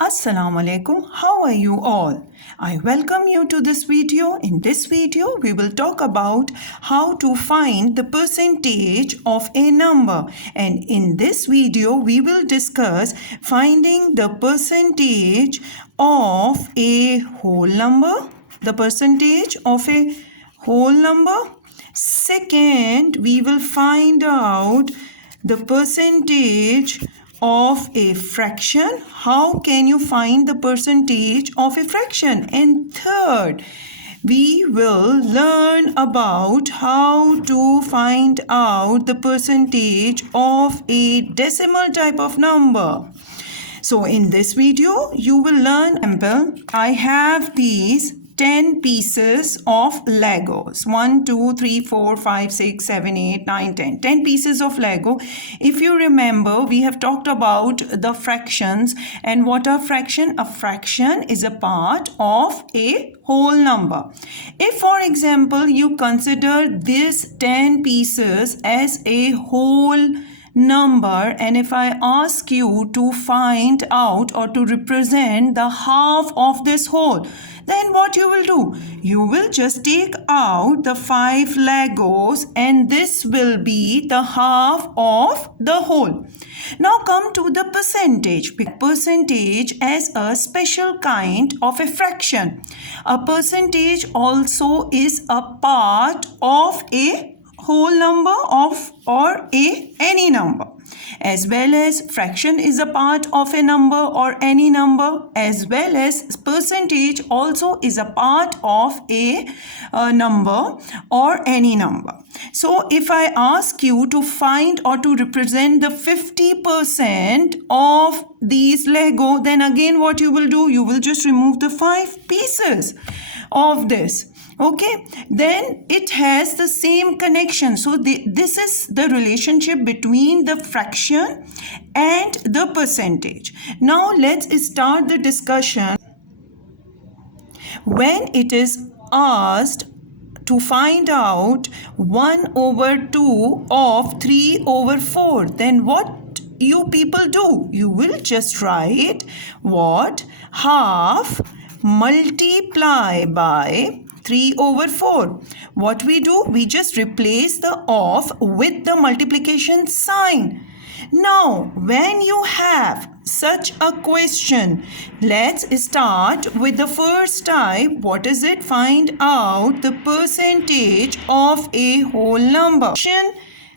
Assalamu alaikum. How are you all? I welcome you to this video. In this video, we will talk about how to find the percentage of a number. And in this video, we will discuss finding the percentage of a whole number. The percentage of a whole number. Second, we will find out the percentage of a fraction. How can you find the percentage of a fraction? And third, we will learn about how to find out the percentage of a decimal type of number. So in this video, you will learn, I have these 10 pieces of Legos. 1, 2, 3, 4, 5, 6, 7, 8, 9, 10. 10 pieces of Lego. If you remember, we have talked about the fractions. And what are fraction? A fraction is a part of a whole number. If, for example, you consider these 10 pieces as a whole number, and if I ask you to find out or to represent the half of this whole, then what you will do? You will just take out the 5 Legos and this will be the half of the whole. Now come to the percentage. Percentage as a special kind of a fraction. A percentage also is a part of a whole number or any number, as well as fraction is a part of a number or any number, as well as percentage also is a part of a number or any number. So if I ask you to find or to represent the 50% of these Lego, then again what you will do? You will just remove the 5 pieces of this. Okay, then it has the same connection. So this is the relationship between the fraction and the percentage. Now let's start the discussion. When it is asked to find out 1/2 of 3/4, then what you people do? You will just write what? Half multiply by 3/4. What we do? We just replace the of with the multiplication sign. Now, when you have such a question, let's start with the first type. What is it? Find out the percentage of a whole number.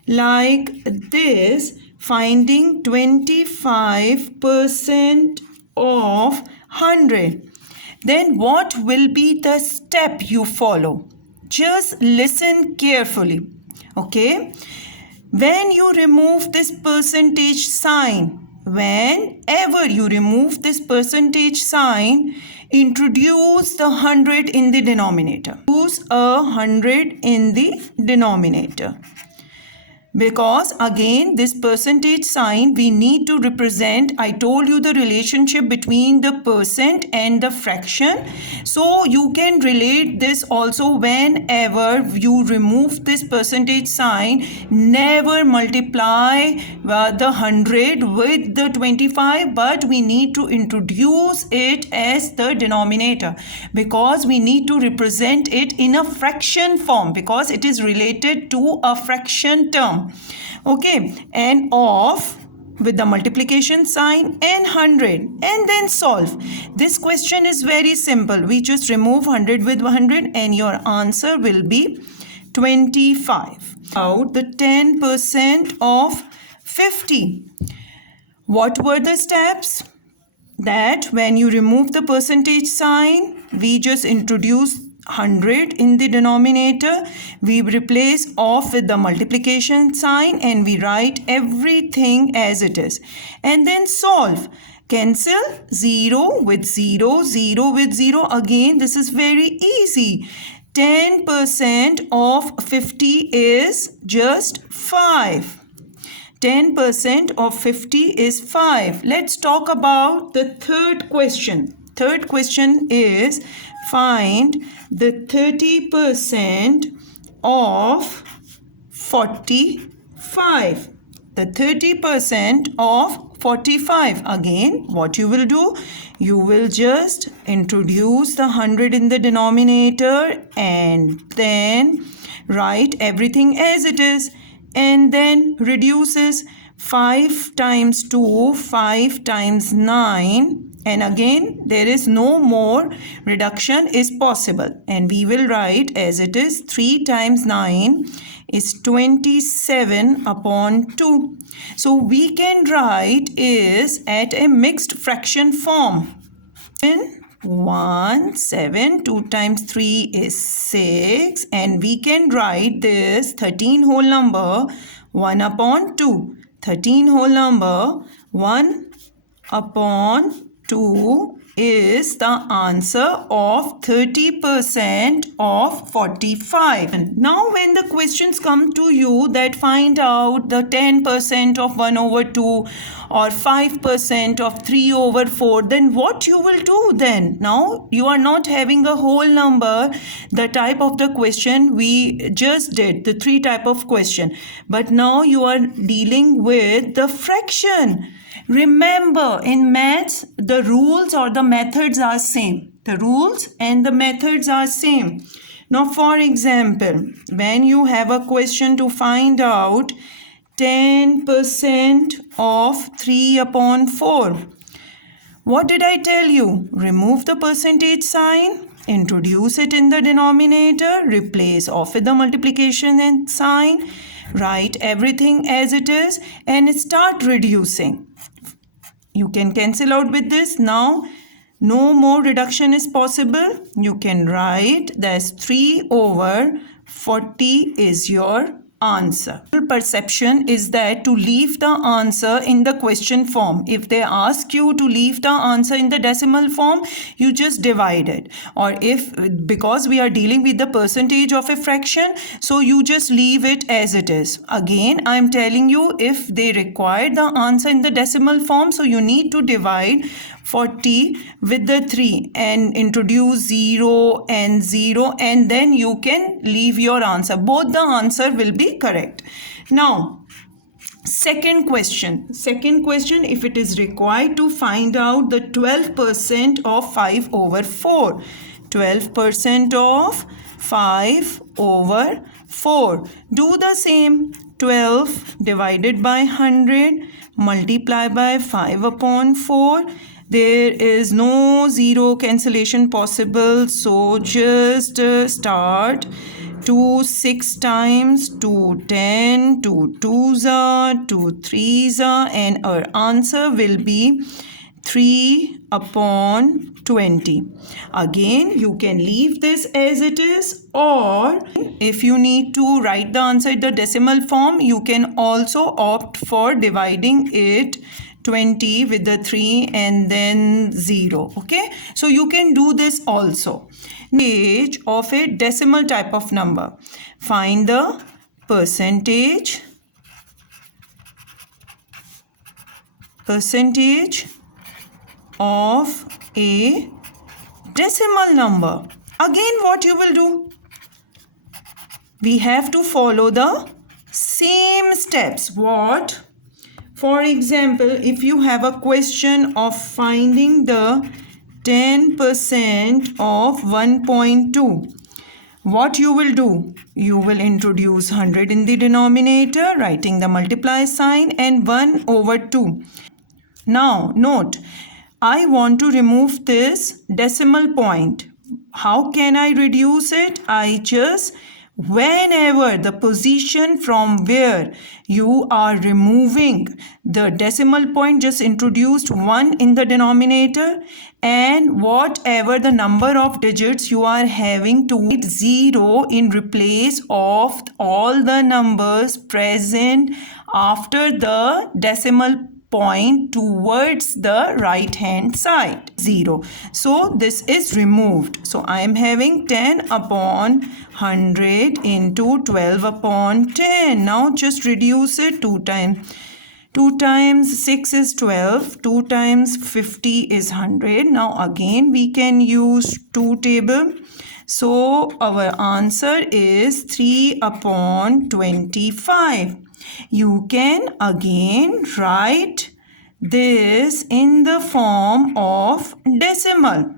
Like this, finding 25% of 100. Then what will be the step you follow? Just listen carefully. Okay? When you remove this percentage sign, whenever you remove this percentage sign, introduce the 100 in the denominator. Use a 100 in the denominator. Because again, this percentage sign we need to represent. I told you the relationship between the percent and the fraction. So you can relate this also whenever you remove this percentage sign. Never multiply the 100 with the 25, but we need to introduce it as the denominator because we need to represent it in a fraction form because it is related to a fraction term. Okay, and of with the multiplication sign and 100 and then solve. This question is very simple. We just remove 100 with 100 and your answer will be 25. Out the 10% of 50. What were the steps? That when you remove the percentage sign, we just introduce 100 in the denominator, we replace of with the multiplication sign and we write everything as it is and then solve. Cancel 0 with 0, 0 with 0. Again, this is very easy. 10% of 50 is just 5. 10% of 50 is 5. Let's talk about the third question. Third question is find the 30% of 45. the 30% of 45. Again, what you will do? You will just introduce the 100 in the denominator and then write everything as it is, and then reduces 5 times 2, 5 times 9, and again there is no more reduction is possible, and we will write as it is. 3 times 9 is 27 upon 2. So we can write is at a mixed fraction form. 1, 7, 2 times 3 is 6, and we can write this 13 whole number 1 upon 2. 13 whole number 1 upon 2 is the answer of 30% of 45. And now when the questions come to you that find out the 10% of 1 over 2 or 5% of 3 over 4, then what you will do then? Now you are not having a whole number, the type of the question we just did, the 3 type of question, but now you are dealing with the fraction. Remember, in maths, the rules or the methods are same. The rules and the methods are same. Now, for example, when you have a question to find out 10% of 3 upon 4, what did I tell you? Remove the percentage sign, introduce it in the denominator, replace off with the multiplication and sign, write everything as it is, and start reducing. You can cancel out with this. Now, no more reduction is possible. You can write that 3 over 40 is your answer. Perception is that to leave the answer in the question form. If they ask you to leave the answer in the decimal form, you just divide it. Or if, because we are dealing with the percentage of a fraction, so you just leave it as it is. Again, I am telling you, if they require the answer in the decimal form, so you need to divide 40 with the 3 and introduce 0 and 0, and then you can leave your answer. Both the answer will be correct. Now, second question, if it is required to find out the 12% of 5 over 4. 12% of 5 over 4. Do the same. 12 divided by 100 multiply by 5 upon 4. There is no zero cancellation possible, so just start. 2 6 times, 2 10, 2 2s are, 2 3s are, and our answer will be 3 upon 20. Again, you can leave this as it is, or if you need to write the answer in the decimal form, you can also opt for dividing it 20 with the 3 and then 0. Okay, so you can do this also. Percentage of a decimal type of number. Find the percentage of a decimal number. Again, what you will do? We have to follow the same steps. What? For example, if you have a question of finding the 10% of 1.2, what you will do? You will introduce 100 in the denominator, writing the multiply sign, and 1 over 2. Now, note, I want to remove this decimal point. How can I reduce it? I just, whenever the position from where you are removing the decimal point, just introduced 1 in the denominator, and whatever the number of digits you are having to write 0 in replace of all the numbers present after the decimal point towards the right hand side. 0. So this is removed. So I am having 10 upon 100 into 12 upon 10. Now just reduce it 2 times. 2 times 6 is 12. 2 times 50 is 100. Now again we can use 2 table. So our answer is 3 upon 25. You can again write this in the form of decimal.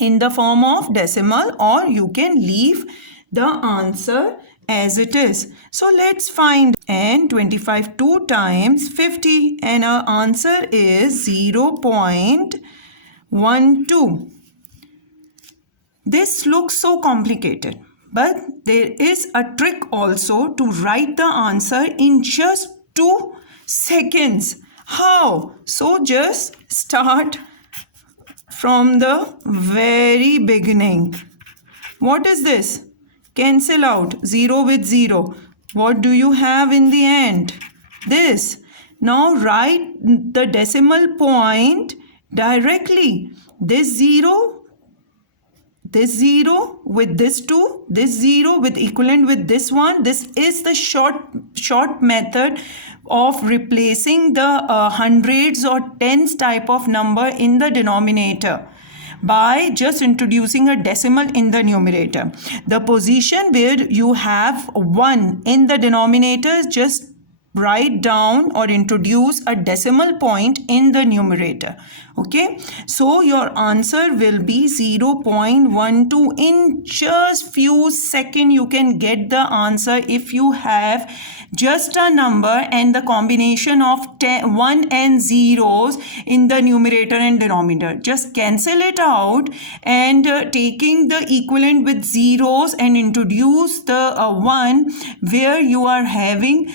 Or you can leave the answer as it is. So let's find. And 25 2 times 50, and our answer is 0.12. This looks so complicated, but there is a trick also to write the answer in just 2 seconds. How? So just start from the very beginning. What is this? Cancel out 0 with 0. What do you have in the end? This. Now write the decimal point directly. This 0 with this 2, this 0 with equivalent with this one. This is the short method of replacing the hundreds or tens type of number in the denominator by just introducing a decimal in the numerator. The position where you have 1 in the denominator, just write down or introduce a decimal point in the numerator. Okay, so your answer will be 0.12. In just few seconds you can get the answer if you have just a number and the combination of 1 and zeros in the numerator and denominator. Just cancel it out and taking the equivalent with zeros and introduce the 1 where you are having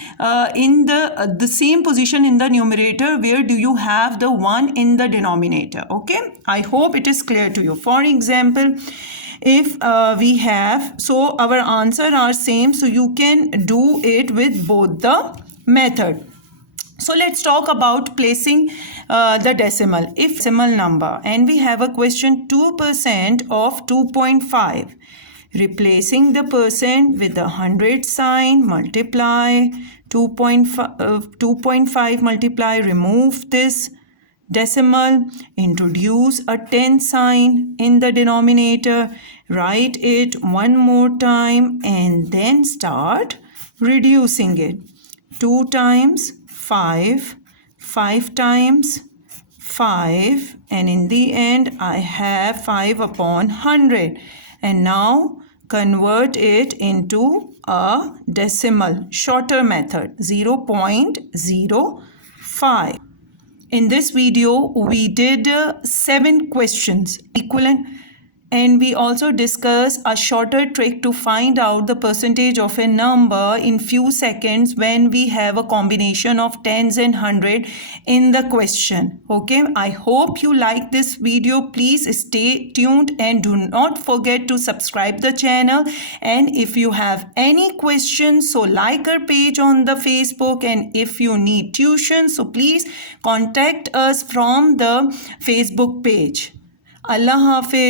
in the same position in the numerator where do you have the 1 in the denominator. Okay, I hope it is clear to you. For example, if we have, so our answer are same, so you can do it with both the method. So let's talk about placing the decimal. If decimal number and we have a question 2% of 2.5, replacing the percent with the hundred sign, multiply 2.5 multiply, remove this decimal, introduce a 10 sign in the denominator, write it one more time and then start reducing it. 2 times 5, 5 times 5, and in the end I have 5 upon 100. And now convert it into a decimal, shorter method, 0.05. In this video, we did 7 questions equivalent, and we also discussed a shorter trick to find out the percentage of a number in few seconds when we have a combination of tens and hundred in the question. Okay, I hope you like this video. Please stay tuned and do not forget to subscribe the channel. And if you have any questions, so like our page on the Facebook, and if you need tuition, so please contact us from the Facebook page. Allah Hafiz.